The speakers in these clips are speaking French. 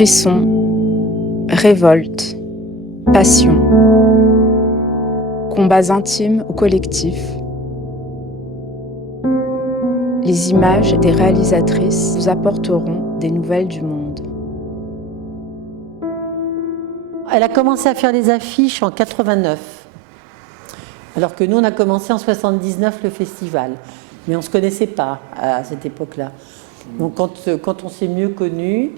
Frissons, révolte, passion, combats intimes ou collectifs. Les images des réalisatrices vous apporteront des nouvelles du monde. Elle a commencé à faire les affiches en 89, alors que nous on a commencé en 79 le festival, mais on ne se connaissait pas à cette époque-là. Donc quand on s'est mieux connus,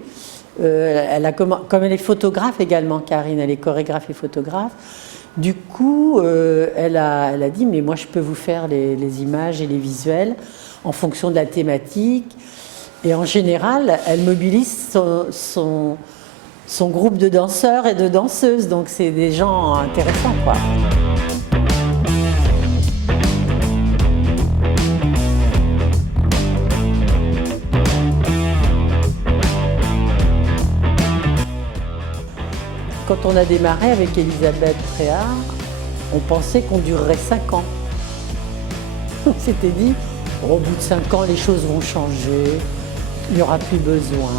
comme elle est photographe également, Karine, elle est chorégraphe et photographe, du coup elle a dit mais moi je peux vous faire les images et les visuels en fonction de la thématique, et en général elle mobilise son groupe de danseurs et de danseuses, donc c'est des gens intéressants, quoi. Quand on a démarré avec Elisabeth Tréhard, on pensait qu'on durerait 5 ans. On s'était dit, au bout de 5 ans, les choses vont changer, il n'y aura plus besoin.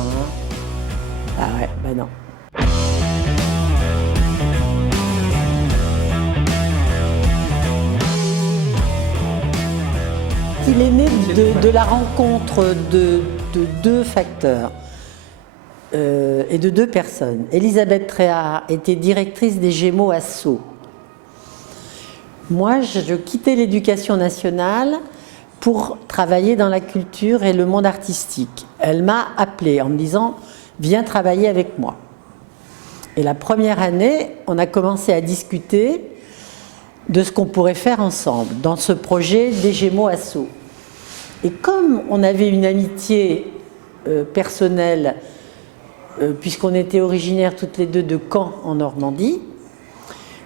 Ah ouais, ben non. Il est né de la rencontre de deux facteurs et de deux personnes. Elisabeth Tréhard était directrice des Gémeaux à Sceaux. Moi, je quittais l'éducation nationale pour travailler dans la culture et le monde artistique. Elle m'a appelée en me disant « Viens travailler avec moi ». Et la première année, on a commencé à discuter de ce qu'on pourrait faire ensemble dans ce projet des Gémeaux à Sceaux. Et comme on avait une amitié personnelle, puisqu'on était originaires toutes les deux de Caen en Normandie,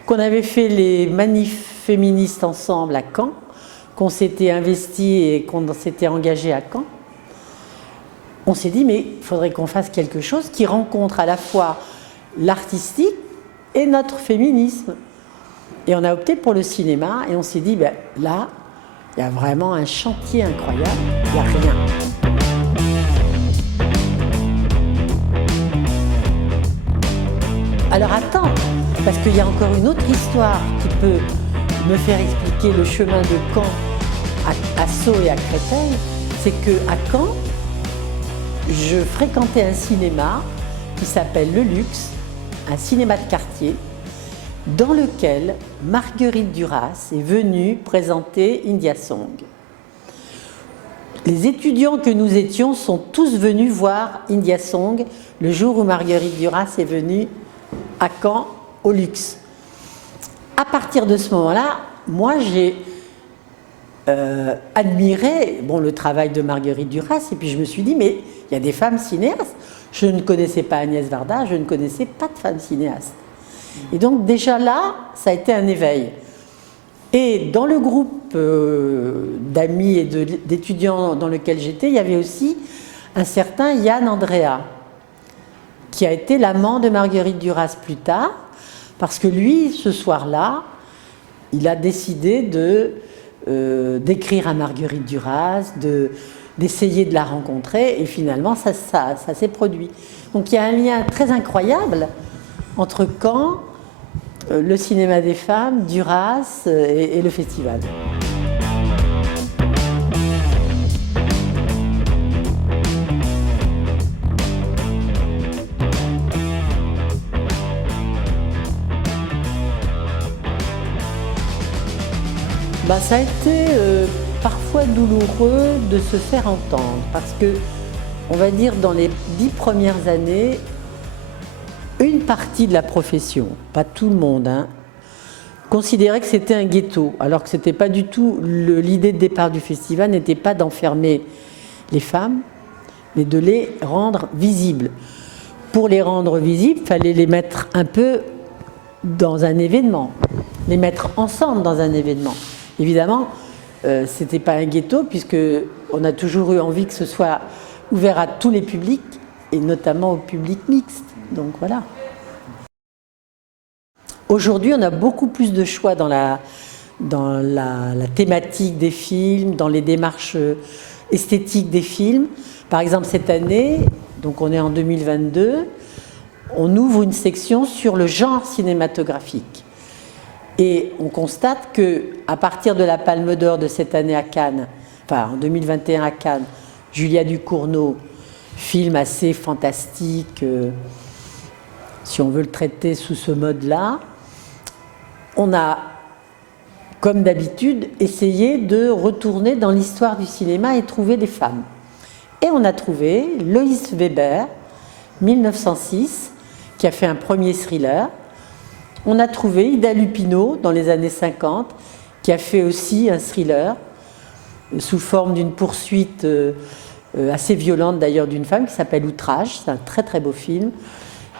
qu'on avait fait les manifs féministes ensemble à Caen, qu'on s'était investi et qu'on s'était engagé à Caen, on s'est dit mais il faudrait qu'on fasse quelque chose qui rencontre à la fois l'artistique et notre féminisme. Et on a opté pour le cinéma et on s'est dit ben, là, il y a vraiment un chantier incroyable, il n'y a rien. Alors attends, parce qu'il y a encore une autre histoire qui peut me faire expliquer le chemin de Caen à Sceaux et à Créteil, c'est qu'à Caen, je fréquentais un cinéma qui s'appelle Le Luxe, un cinéma de quartier, dans lequel Marguerite Duras est venue présenter India Song. Les étudiants que nous étions sont tous venus voir India Song le jour où Marguerite Duras est venue à Caen, au Luxe. À partir de ce moment-là, moi j'ai admiré le travail de Marguerite Duras, et puis je me suis dit, mais il y a des femmes cinéastes. Je ne connaissais pas Agnès Varda, je ne connaissais pas de femmes cinéastes. Et donc déjà là, ça a été un éveil. Et dans le groupe d'amis et d'étudiants dans lequel j'étais, il y avait aussi un certain Yann Andrea, qui a été l'amant de Marguerite Duras plus tard, parce que lui, ce soir-là, il a décidé d'écrire à Marguerite Duras, d'essayer de la rencontrer, et finalement, ça s'est produit. Donc il y a un lien très incroyable entre Caen, le cinéma des femmes, Duras et le festival. Ça a été parfois douloureux de se faire entendre, parce que, on va dire, dans les 10 premières années, une partie de la profession, pas tout le monde, considérait que c'était un ghetto, alors que c'était pas du tout, l'idée de départ du festival n'était pas d'enfermer les femmes, mais de les rendre visibles. Pour les rendre visibles, il fallait les mettre un peu dans un événement, les mettre ensemble dans un événement. Évidemment, ce n'était pas un ghetto, puisqu'on a toujours eu envie que ce soit ouvert à tous les publics, et notamment au public mixte. Donc voilà. Aujourd'hui, on a beaucoup plus de choix dans la thématique des films, dans les démarches esthétiques des films. Par exemple, cette année, donc on est en 2022, on ouvre une section sur le genre cinématographique. Et on constate qu'à partir de la Palme d'Or de cette année à Cannes, enfin en 2021 à Cannes, Julia Ducournau, film assez fantastique, si on veut le traiter sous ce mode-là, on a, comme d'habitude, essayé de retourner dans l'histoire du cinéma et trouver des femmes. Et on a trouvé Loïs Weber, 1906, qui a fait un premier thriller. On a trouvé Ida Lupino, dans les années 50, qui a fait aussi un thriller, sous forme d'une poursuite assez violente d'ailleurs d'une femme, qui s'appelle Outrage. C'est un très très beau film.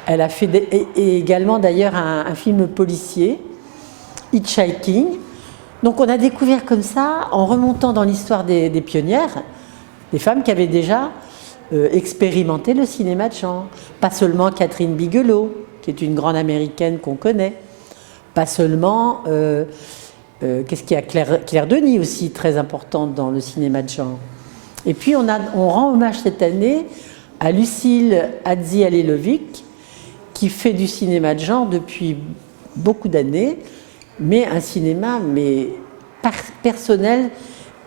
Elle a fait et également d'ailleurs un film policier, Hitchhiking. Donc on a découvert comme ça, en remontant dans l'histoire des pionnières, des femmes qui avaient déjà expérimenté le cinéma de genre. Pas seulement Catherine Bigelow, qui est une grande américaine qu'on connaît. Pas seulement, qu'est-ce qu'il y a, Claire Denis aussi, très importante dans le cinéma de genre. Et puis on rend hommage cette année à Lucille Hadzi-Halilovic, qui fait du cinéma de genre depuis beaucoup d'années, mais un cinéma personnel.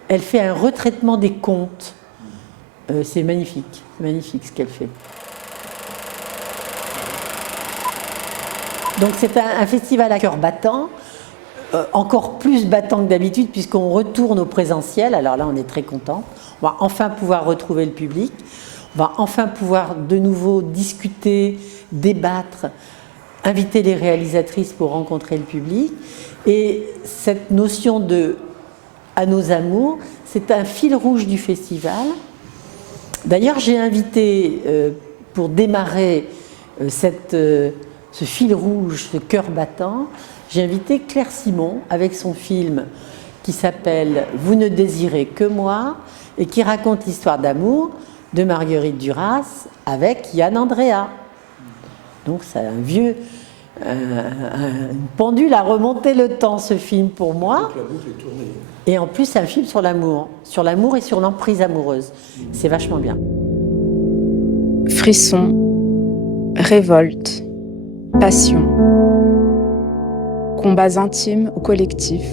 Elle fait un retraitement des contes. C'est magnifique ce qu'elle fait. Donc c'est un festival à cœur battant, encore plus battant que d'habitude puisqu'on retourne au présentiel. Alors là on est très content. On va enfin pouvoir retrouver le public. On va enfin pouvoir de nouveau discuter, débattre, inviter les réalisatrices pour rencontrer le public. Et cette notion de « à nos amours », c'est un fil rouge du festival. D'ailleurs, j'ai invité, pour démarrer ce fil rouge, ce cœur battant, j'ai invité Claire Simon avec son film qui s'appelle « Vous ne désirez que moi » et qui raconte l'histoire d'amour de Marguerite Duras avec Yann Andrea. Donc c'est un vieux, une pendule à remonter le temps, ce film pour moi. Donc la boucle est tournée. Et en plus c'est un film sur l'amour et sur l'emprise amoureuse. C'est vachement bien. Frissons, révolte, passion, combats intimes ou collectifs.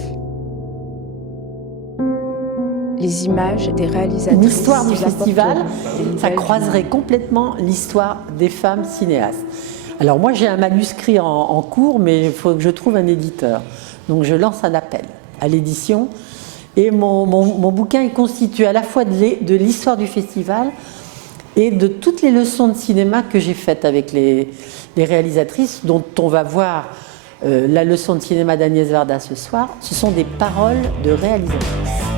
Les images des réalisatrices. L'histoire du festival, ça croiserait complètement l'histoire des femmes cinéastes. Alors moi j'ai un manuscrit en cours, mais il faut que je trouve un éditeur. Donc je lance un appel à l'édition. Et mon bouquin est constitué à la fois de l'histoire du festival et de toutes les leçons de cinéma que j'ai faites avec les réalisatrices, dont on va voir la leçon de cinéma d'Agnès Varda ce soir. Ce sont des paroles de réalisatrices.